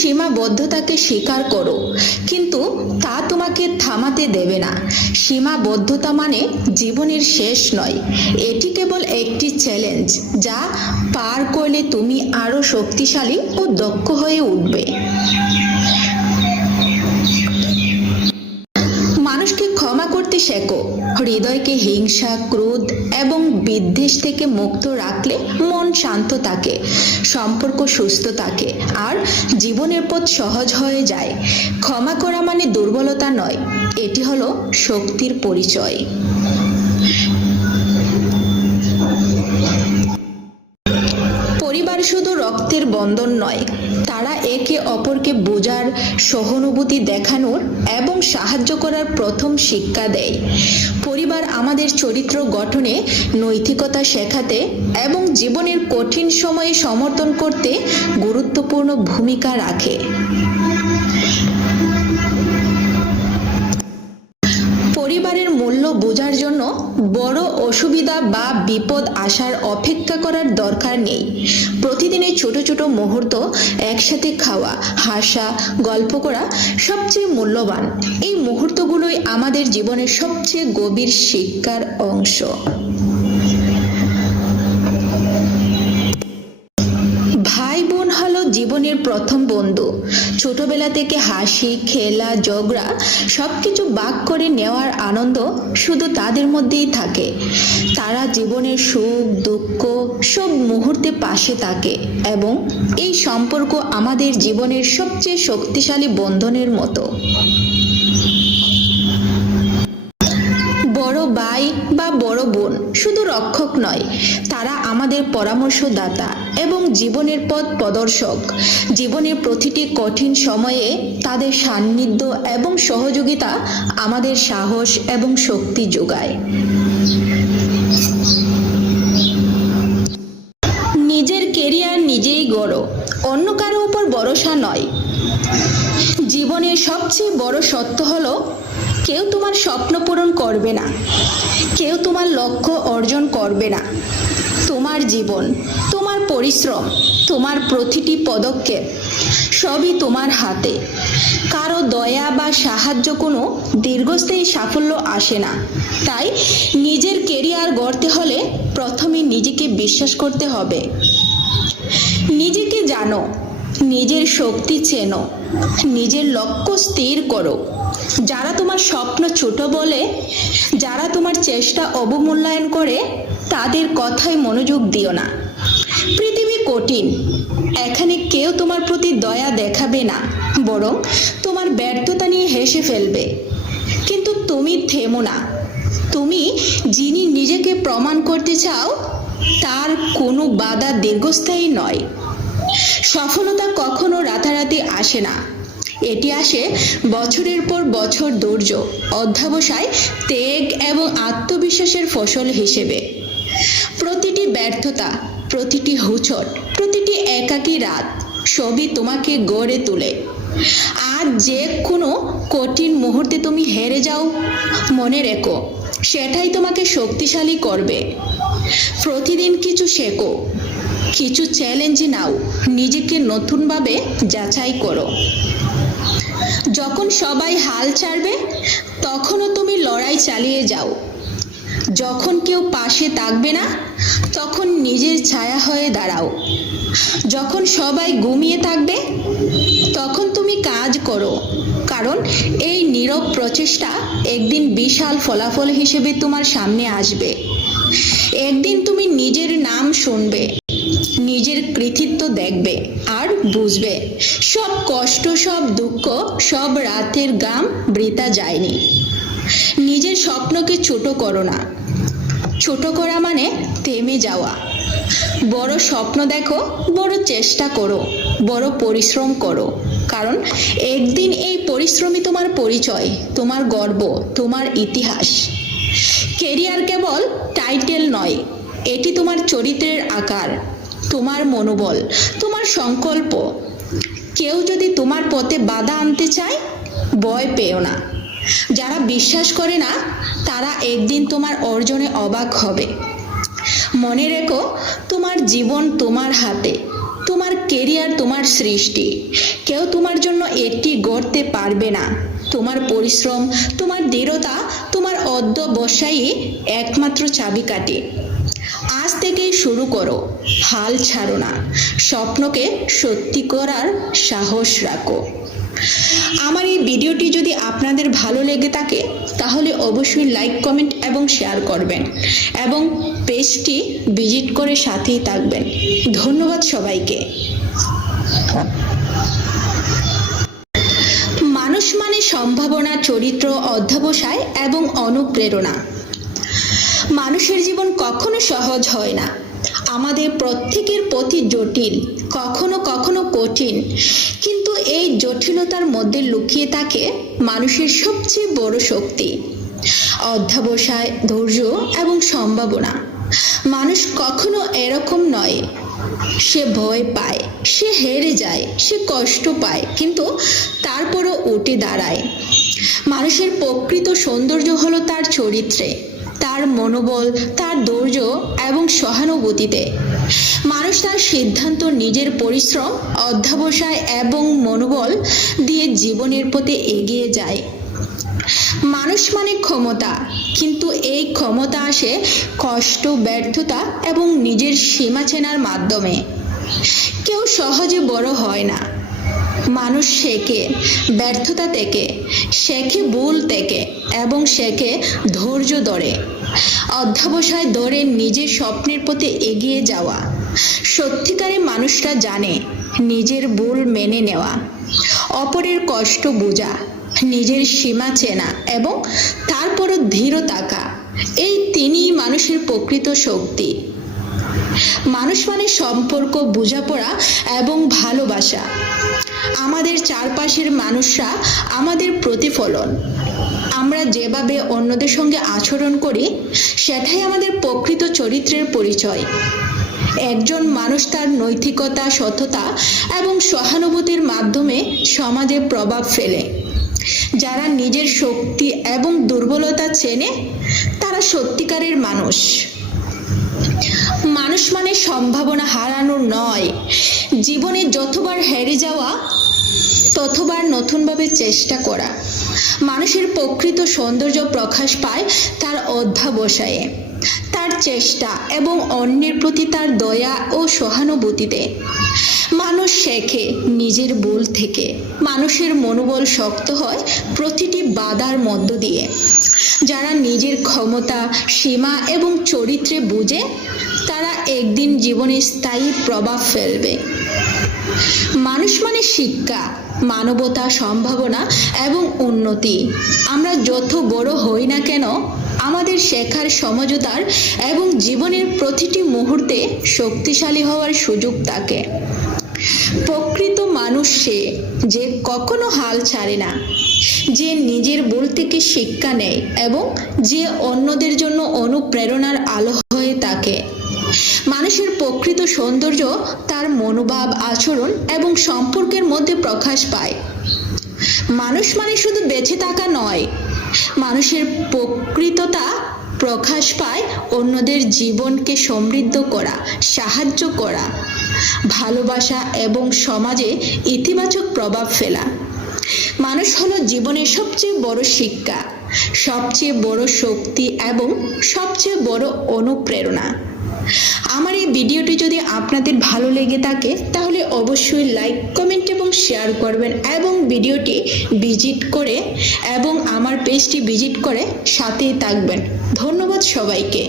সীমাবদ্ধতাকে স্বীকার করো। কিন্তু তা তোমাকে থামাতে দেবে না। সীমাবদ্ধতা মানে জীবনের শেষ নয়। এটি কেবল একটি চ্যালেঞ্জ যা পার করলে তুমি আরও শক্তিশালী ও দক্ষ হয়ে উঠবে। শেখো হৃদয়কে হিংসা, ক্রোধ এবং বিদ্বেষ থেকে মুক্ত রাখলে মন শান্ত থাকে, সম্পর্ক সুস্থ থাকে আর জীবনের পথ সহজ হয়ে যায়। ক্ষমা করা মানে দুর্বলতা নয়, এটি হলো শক্তির পরিচয়। পরিবার শুধু রক্তের বন্ধন নয়, তারা একে অপরকে বোঝার সহানুভূতি দেখানোর এবং সাহায্য করার প্রথম শিক্ষা দেয়। পরিবার আমাদের চরিত্র গঠনে নৈতিকতা শেখাতে এবং জীবনের কঠিন সময়ে সমর্থন করতে গুরুত্বপূর্ণ ভূমিকা রাখে। অসুবিধা বা বিপদ আসার অপেক্ষা করার দরকার নেই। প্রতিদিনের ছোট ছোট মুহূর্ত, একসাথে খাওয়া, হাসা, গল্প করা সবচেয়ে মূল্যবান। এই মুহূর্তগুলোই আমাদের জীবনের সবচেয়ে গভীর শিক্ষার অংশ ভাই বোন হলো জীবনের প্রথম বন্ধু। ছোটবেলা থেকে হাসি, খেলা, ঝগড়া সবকিছু বাক করে নেওয়ার আনন্দ শুধু তাদের মধ্যেই থাকে। তারা জীবনের সুখ, দুঃখ সব মুহূর্তে পাশে থাকে এবং এই সম্পর্ক আমাদের জীবনের সবচেয়ে শক্তিশালী বন্ধনের মতো। বড় ভাই শুধু রক্ষক নয়, তারা আমাদের পরামর্শদাতা এবং জীবনের পথ প্রদর্শক। জীবনের প্রতিটি কঠিন সময়ে তাদের সান্নিধ্য এবং সহযোগিতা আমাদের সাহস এবং শক্তি যোগায়। নিজের কেরিয়ার নিজেই গড়ো, অন্য কারও উপর ভরসা নয়। জীবনের সবচেয়ে বড় সত্য হলো কেউ তোমার স্বপ্ন পূরণ করবে না। কেউ তোমার লক্ষ্য অর্জন করবে না। তোমার জীবন, তোমার পরিশ্রম, তোমার প্রতিটি পদক্ষেপ সবই তোমার হাতে। কারও দয়া বা সাহায্য কোনো দীর্ঘস্থায়ী সাফল্য আসে না। তাই নিজের কেরিয়ার গড়তে হলে প্রথমে নিজেকে বিশ্বাস করতে হবে। নিজেকে জানো, নিজের শক্তি চেনো, নিজের লক্ষ্য স্থির করো। যারা তোমার স্বপ্ন ছোট বলে, যারা তোমার চেষ্টা অবমূল্যায়ন করে, তাদের কথায় মনোযোগ দিও না। পৃথিবী কঠিন, এখানে কেউ তোমার প্রতি দয়া দেখাবে না, বরং তোমার ব্যর্থতা নিয়ে হেসে ফেলবে। কিন্তু তুমি থেমো না। তুমি যিনি নিজেকে প্রমাণ করতে চাও, তার কোনো বাধা দীর্ঘস্থায়ী নয়। সফলতা কখনো রাতারাতি আসে না। এটি আসে বছরের পর বছর ধৈর্য, অধ্যাবসায়, ত্যাগ এবং আত্মবিশ্বাসের ফসল হিসেবে। প্রতিটি ব্যর্থতা, প্রতিটি হুচট, প্রতিটি একাকী রাত সবই তোমাকে গড়ে তোলে। আর যে কোনো কঠিন মুহূর্তে তুমি হেরে যাও, মনে রেখো, সেটাই তোমাকে শক্তিশালী করবে। প্রতিদিন কিছু শেখো, কিছু চ্যালেঞ্জ নাও, নিজেকে নতুনভাবে যাচাই করো। যখন সবাই হাল ছাড়বে, তখনও তুমি লড়াই চালিয়ে যাও। যখন কেউ পাশে থাকবে না, তখন নিজের ছায়া হয়ে দাঁড়াও। যখন সবাই ঘুমিয়ে থাকবে, তখন তুমি কাজ করো। কারণ এই নীরব প্রচেষ্টা একদিন বিশাল ফলাফল হিসেবে তোমার সামনে আসবে। একদিন তুমি নিজের নাম শুনবে। নিজের কৃতিত্ব দেখবে আর বুঝবে। সব কষ্ট, সব দুঃখ, সব রাতের গাম বৃতা যায়নি। নিজের স্বপ্নকে ছোট করো না। ছোট করা মানে থেমে যাওয়া। বড় স্বপ্ন দেখো, বড় চেষ্টা করো, বড় পরিশ্রম করো। কারণ একদিন এই পরিশ্রমই তোমার পরিচয়, তোমার গর্ব, তোমার ইতিহাস। কেরিয়ার কেবল টাইটেল নয়, এটি তোমার চরিত্রের আকার। তোমার মনোবল, তোমার সংকল্প। কেউ যদি তোমার পথে বাধা আনতে চায়, ভয় পেও না। যারা বিশ্বাস করে না, তারা একদিন তোমার অর্জনে অবাক হবে। মনে রেখো, তোমার জীবন তোমার হাতে, তোমার কেরিয়ার তোমার সৃষ্টি। কেউ তোমার জন্য একটি গড়তে পারবে না। তোমার পরিশ্রম, তোমার দৃঢ়তা, তোমার অধ্যবসায়ী একমাত্র চাবিকাঠি। শুরু করো। হাল ছাড়ো না। স্বপ্নকে সত্যি করার সাহস রাখো। আমার এই ভিডিওটি যদি আপনাদের ভালো লেগে থাকে, তাহলে অবশ্যই লাইক কমেন্ট এবং শেয়ার করবেন এবং পেজটি ভিজিট করে সাথেই থাকবেন। ধন্যবাদ সবাইকে। মানুষ মানে সম্ভাবনা, চরিত্র, অধ্যবসায় এবং অনুপ্রেরণা। মানুষের জীবন কখনো সহজ হয় না। আমাদের প্রত্যেকের প্রতি জটিল, কখনো কখনো কঠিন। কিন্তু এই জটিলতার মধ্যে লুকিয়ে থাকে মানুষের সবচেয়ে বড় শক্তি। অধ্যাবসায়, ধৈর্য এবং সম্ভাবনা। মানুষ কখনো এরকম নয়। সে ভয় পায়, সে হেরে যায়, সে কষ্ট পায়, কিন্তু তারপরও উঠে দাঁড়ায়। মানুষের প্রকৃত সৌন্দর্য হলো তার চরিত্রে। তার মনোবল, তার ধৈর্য এবং সহানুভূতিতে। মানুষ তার সিদ্ধান্ত, নিজের পরিশ্রম, অধ্যাবসায় এবং মনোবল দিয়ে জীবনের পথে এগিয়ে যায়। মানুষ মানে ক্ষমতা, কিন্তু এই ক্ষমতা আসে কষ্ট, ব্যর্থতা এবং নিজের সীমা চেনার মাধ্যমে। কেউ সহজে বড় হয় না। মানুষ শেখে, ব্যর্থতা থেকে শেখে ভুল থেকে এবং শেখে ধৈর্য ধরে। অধ্যাবসায় ধরে নিজের স্বপ্নের পথে এগিয়ে যাওয়া। সত্যিকারে মানুষরা জানে নিজের ভুল মেনে নেওয়া, অপরের কষ্ট বোঝা, নিজের সীমা চেনা এবং তারপরও ধীর থাকা। এই তিনই মানুষের প্রকৃত শক্তি। মানুষ মানে সম্পর্ক, বোঝাপড়া এবং ভালোবাসা। আমাদের চারপাশের মানুষরা আমাদের প্রতিফলন। আমরা যেভাবে অন্যদের সঙ্গে আচরণ করি, সেটাই আমাদের প্রকৃত চরিত্রের পরিচয়। একজন মানুষ তার নৈতিকতা, সততা এবং সহানুভূতির মাধ্যমে সমাজে প্রভাব ফেলে। যারা নিজের শক্তি এবং দুর্বলতা চেনে, তারা সত্যিকারের মানুষ। মানুষ মানে সম্ভাবনা হারানো নয়। জীবনে যতবার হেরে যাওয়া, ততবার নতুনভাবে চেষ্টা করা। মানুষের প্রকৃত সৌন্দর্য প্রকাশ পায় তার অধ্যাবসায়ে। তার চেষ্টা এবং অন্যের প্রতি তার দয়া ও সহানুভূতিতে। মানুষ শেখে নিজের ভুল থেকে। মানুষের মনোবল শক্ত হয় প্রতিটি বাধার মধ্য দিয়ে। যারা নিজের ক্ষমতা, সীমা এবং চরিত্রে বুঝে একদিন জীবনে স্থায়ী প্রভাব ফেলবে। মানুষ মানে শিক্ষা, মানবতা, সম্ভাবনা এবং উন্নতি। আমরা যত বড় হই না কেন, আমাদের শেখার সমঝোতার এবং জীবনের প্রতিটি মুহূর্তে শক্তিশালী হওয়ার সুযোগ থাকে। প্রকৃত মানুষ সে যে কখনো হাল ছাড়ে না, যে নিজের ভুল থেকে শিক্ষা নেয় এবং যে অন্যদের জন্য অনুপ্রেরণার আলো হয়ে থাকে। মানুষের প্রকৃত সৌন্দর্য, তার মনোভাব, আচরণ এবং সম্পর্কের মধ্যে প্রকাশ পায়। মানুষ মানে শুধু বেঁচে থাকা নয়, মানুষের প্রকৃততা প্রকাশ পায় অন্যদের জীবনকে সমৃদ্ধ করা, সাহায্য করা, ভালোবাসা এবং সমাজে ইতিবাচক প্রভাব ফেলা। মানুষ হলো জীবনের সবচেয়ে বড় শিক্ষা, সবচেয়ে বড় শক্তি এবং সবচেয়ে বড় অনুপ্রেরণা। আমার এই ভিডিওটি যদি আপনাদের ভালো লেগে থাকে, তাহলে অবশ্যই লাইক কমেন্ট এবং শেয়ার করবেন এবং ভিডিওটি ভিজিট করে এবং আমার পেজটি ভিজিট করে সাথেই থাকবেন। ধন্যবাদ সবাইকে।